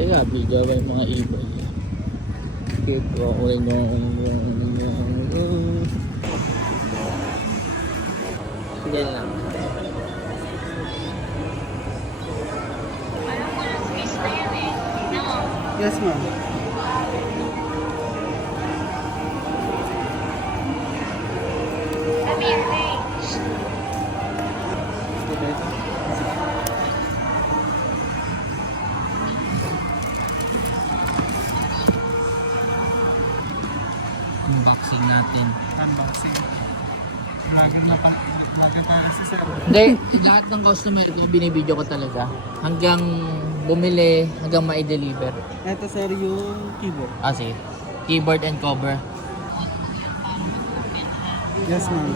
Teka, video ba yung mga ibon? Cute ko ako rin yan lang. Yes, ma'am. Unboxing natin. Unboxing. Vlogger na pa. Vlogger pa kasi sir. Hindi, lahat ng customer ko binibideo ko talaga. Hanggang bumili, hanggang ma-deliver. Ito sir yung keyboard. Ah, sige. Keyboard and cover. Yes, ma'am.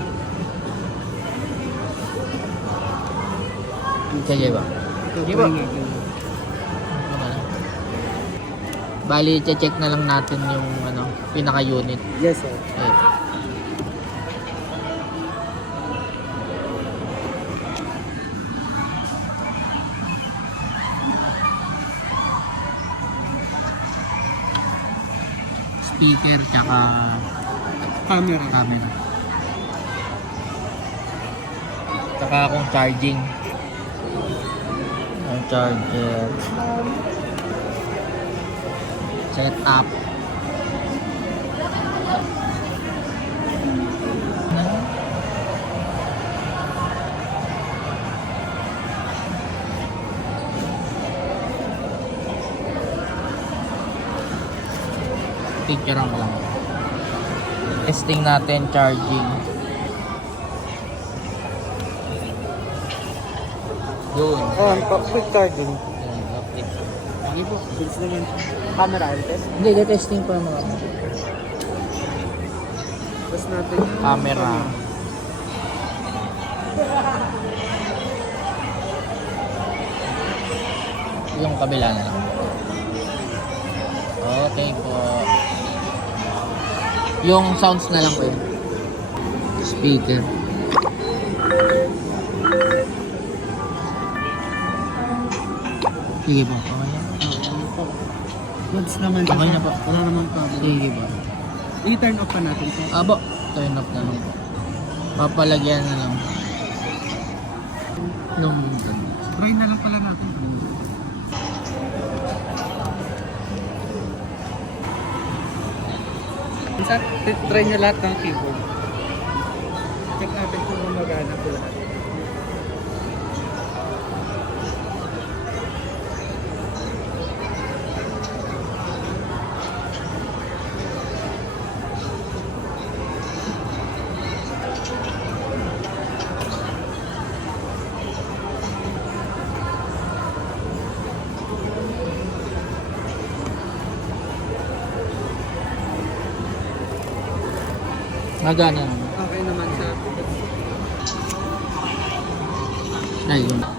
Sige ba? Ito Sige po ba? natin. Bali, check na lang natin yung ano, pinaka-unit. Yes, sir. Eh. Speaker tsaka Camera. camera. Tsaka akong charging. Ang charger. Setup. Picture lang. Testing natin charging. Yun. Quick charging. Okay. Sige po. Bilis naman. Camera and test. Hindi, testing pa mga Test natin yung camera. Yung kabila na lang. Okay po. Yung sounds na lang po yun. Speaker. Sige po. Okay na. Goods naman. Okay na po. Wala naman problem. Sige po. I-turn off pa natin sir. Abo. Turn off na lang po. Papalagyan na lang. Nung Try na lang pala natin. Sir, try nyo lahat ng keyboard. Check natin kung gumagana po lahat. nagana naman. Okay naman sir. Ayun.